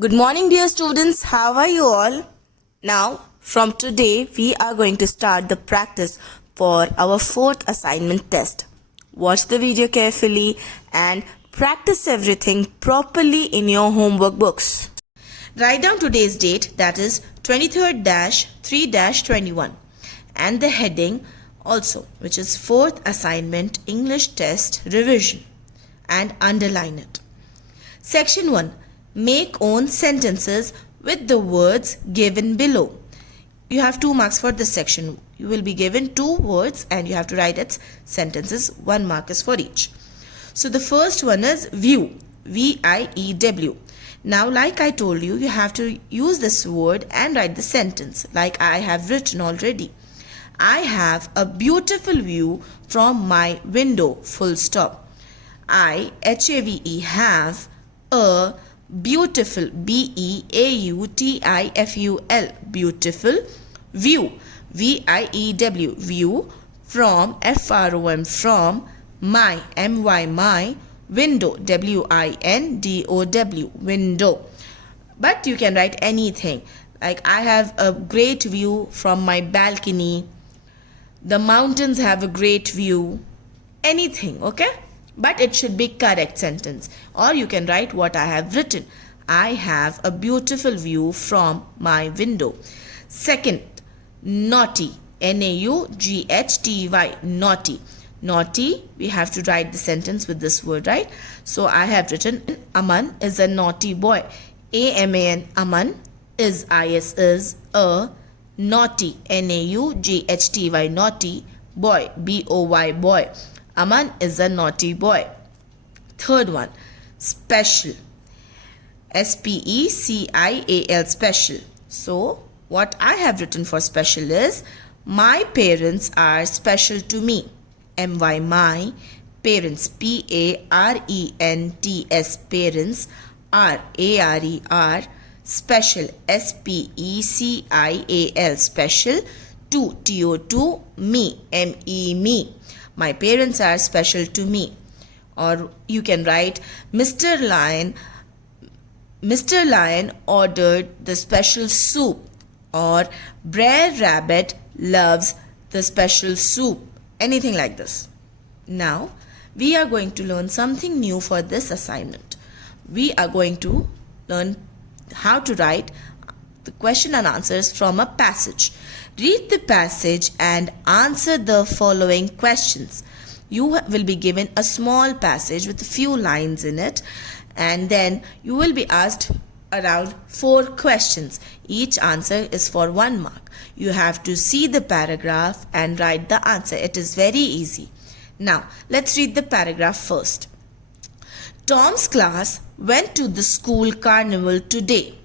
Good morning, dear students. How are you all? Now, from today, we are going to start the practice for our fourth assignment test. Watch the video carefully and practice everything properly in your homework books. Write down today's date, that is 23rd-3-21, and the heading also, which is fourth assignment English test revision, and underline it. Section 1. Make own sentences with the words given below. You have 2 marks for this section. You will be given 2 words and you have to write its sentences. 1 mark is for each. So the first one is view. V-I-E-W. Now, like I told you, you have to use this word and write the sentence like I have written already. I have a beautiful view from my window. Full stop. I, H-A-V-E, have a beautiful, B-E-A-U-T-I-F-U-L, beautiful view, V-I-E-W, view from, F-R-O-M, from, my, M-Y, my, window, W-I-N-D-O-W, window. But you can write anything like I have a great view from my balcony, the mountains have a great view, anything, okay? But it should be correct sentence. Or you can write what I have written. I have a beautiful view from my window. Second, naughty. N-A-U-G-H-T-Y. Naughty. Naughty, we have to write the sentence with this word, right? So I have written, Aman is a naughty boy. A-M-A-N, Aman, is a naughty. N-A-U-G-H-T-Y. Naughty boy. B-O-Y, boy. Aman is a naughty boy. Third one, special. S-P-E-C-I-A-L, special. So, what I have written for special is, my parents are special to me. M-Y, my parents. P-A-R-E-N-T-S, parents. R, A-R-E-R, special. S-P-E-C-I-A-L, special. To, T-O-to, me. M-E, me. My parents are special to me. Or you can write, Mr. Lion ordered the special soup. Or Brer Rabbit loves the special soup. Anything like this. Now, we are going to learn something new for this assignment. We are going to learn how to write the question and answers from a passage. Read the passage and answer the following questions. You will be given a small passage with a few lines in it, and then you will be asked around 4 questions. Each answer is for 1 mark. You have to see the paragraph and write the answer. It is very easy. Now, let's read the paragraph first. Tom's class went to the school carnival today.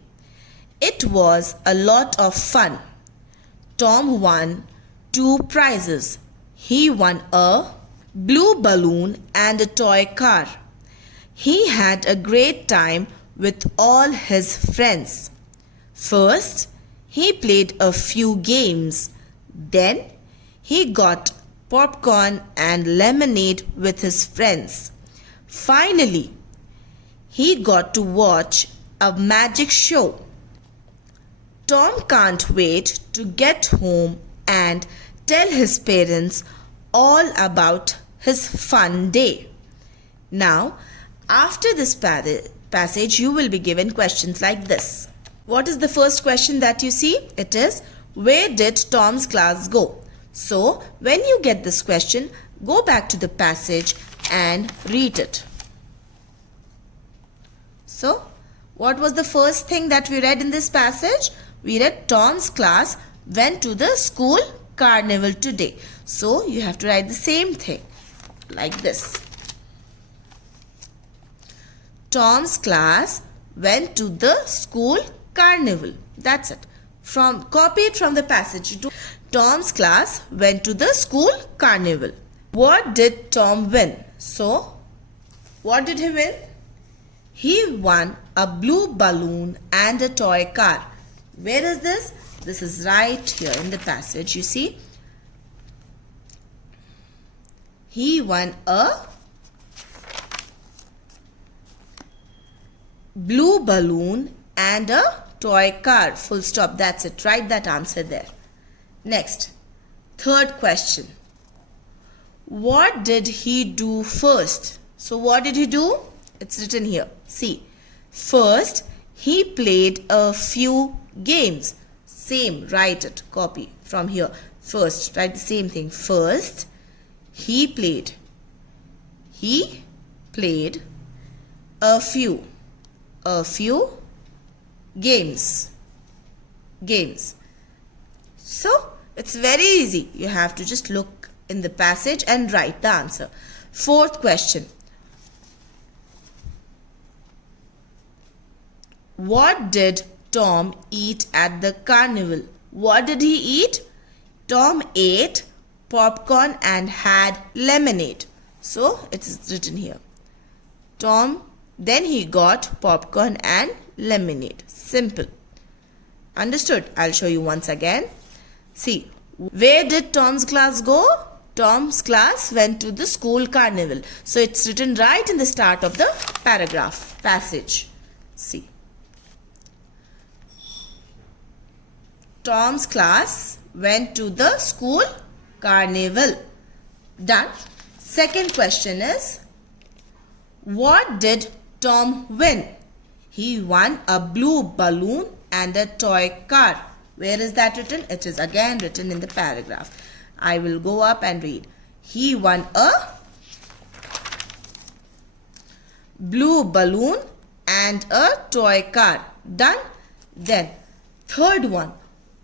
It was a lot of fun. Tom won 2 prizes. He won a blue balloon and a toy car. He had a great time with all his friends. First, he played a few games. Then, he got popcorn and lemonade with his friends. Finally, he got to watch a magic show. Tom can't wait to get home and tell his parents all about his fun day. Now, after this passage, you will be given questions like this. What is the first question that you see? It is, where did Tom's class go? So, when you get this question, go back to the passage and read it. So, what was the first thing that we read in this passage? We read Tom's class went to the school carnival today. So, you have to write the same thing like this. Tom's class went to the school carnival. That's it. Copy it from the passage. Tom's class went to the school carnival. What did Tom win? So, what did he win? He won a blue balloon and a toy car. Where is this? This is right here in the passage, you see. He won a blue balloon and a toy car. Full stop. That's it. Write that answer there. Next, third question. What did he do first? So what did he do? It's written here. See, first he played a few games. Same, write it, copy from here. First, write the same thing. First, he played a few games. So, it's very easy. You have to just look in the passage and write the answer. Fourth question. What did Tom eat at the carnival? What did he eat? Tom ate popcorn and had lemonade. So, it is written here. Then he got popcorn and lemonade. Simple. Understood? I'll show you once again. See, where did Tom's class go? Tom's class went to the school carnival. So, it's written right in the start of the paragraph, passage. See. Tom's class went to the school carnival. Done. Second question is, what did Tom win? He won a blue balloon and a toy car. Where is that written? It is again written in the paragraph. I will go up and read. He won a blue balloon and a toy car. Done. Then, third one.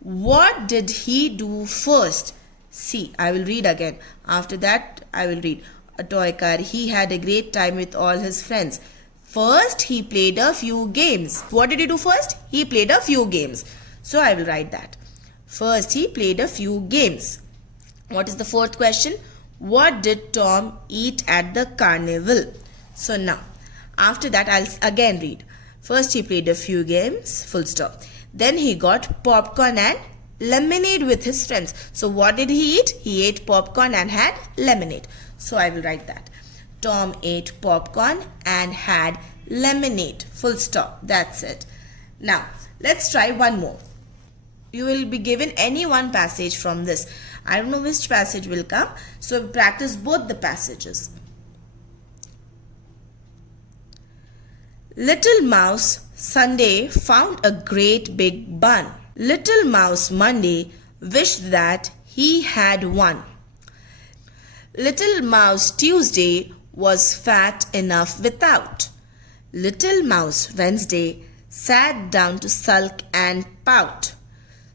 What did he do first? See, I will read again. After that, I will read. A toy car. He had a great time with all his friends. First, he played a few games. What did he do first? He played a few games. So, I will write that. First, he played a few games. What is the fourth question? What did Tom eat at the carnival? So, now, after that, I'll again read. First, he played a few games. Full stop. Then he got popcorn and lemonade with his friends. So what did he eat? He ate popcorn and had lemonade. So I will write that. Tom ate popcorn and had lemonade. Full stop. That's it. Now, let's try one more. You will be given any one passage from this. I don't know which passage will come. So practice both the passages. Little Mouse Sunday found a great big bun. Little Mouse Monday wished that he had one. Little Mouse Tuesday was fat enough without. Little Mouse Wednesday sat down to sulk and pout.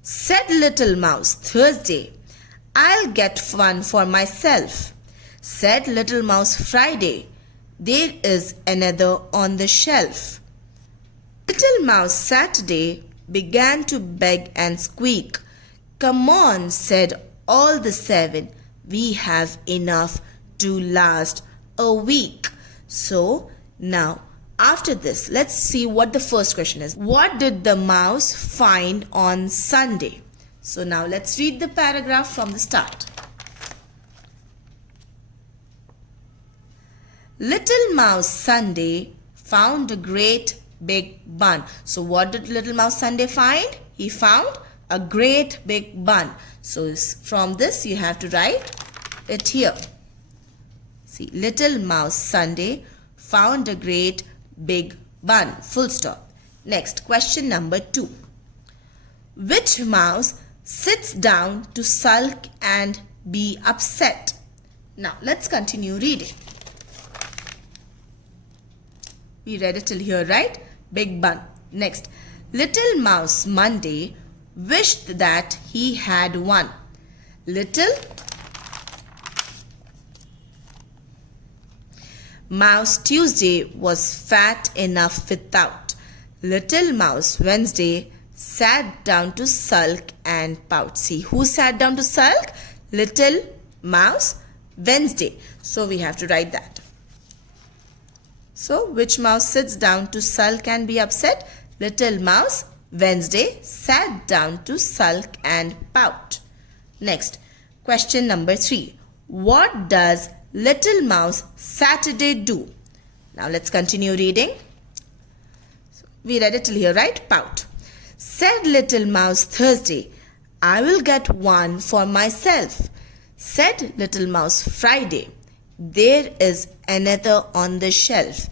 Said Little Mouse Thursday, I'll get one for myself. Said Little Mouse Friday, there is another on the shelf. Little Mouse Saturday began to beg and squeak. Come on, said all the seven, we have enough to last a week. So, now, after this, let's see what the first question is. What did the mouse find on Sunday? So, now let's read the paragraph from the start. Little Mouse Sunday found a great big bun. So what did Little Mouse Sunday find? He found a great big bun. So from this you have to write it here. See, Little Mouse Sunday found a great big bun. Full stop. Next, question number 2. Which mouse sits down to sulk and be upset? Now let's continue reading. We read it till here, right? Big bun. Next, Little Mouse Monday wished that he had one. Little Mouse Tuesday was fat enough without. Little Mouse Wednesday sat down to sulk and pout. See, who sat down to sulk? Little Mouse Wednesday. So we have to write that. So, which mouse sits down to sulk and be upset? Little Mouse Wednesday sat down to sulk and pout. Next, question number 3. What does Little Mouse Saturday do? Now, let's continue reading. We read it till here, right? Pout. Said little mouse Thursday, I will get one for myself. Said little mouse Friday, there is another on the shelf.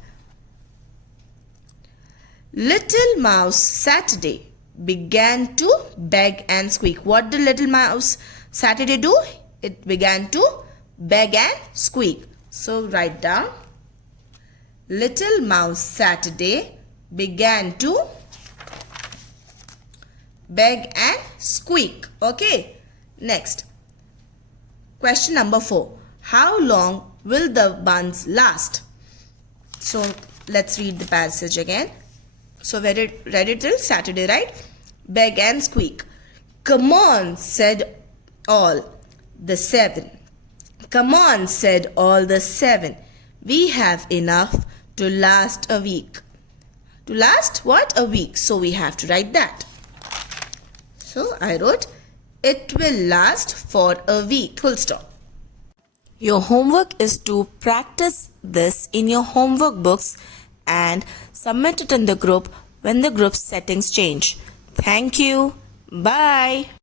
Little mouse Saturday began to beg and squeak. What did little mouse Saturday do? It began to beg and squeak. So write down. Little mouse Saturday began to beg and squeak. Okay. Next. Question number 4. How long will the buns last? So let's read the passage again. So read it till Saturday, right? Beg and squeak. Come on, said all the 7. Come on, said all the 7. We have enough to last a week. To last what? A week. So we have to write that. So I wrote, it will last for a week. Full stop. Your homework is to practice this in your homework books and submit it in the group when the group settings change. Thank you. Bye.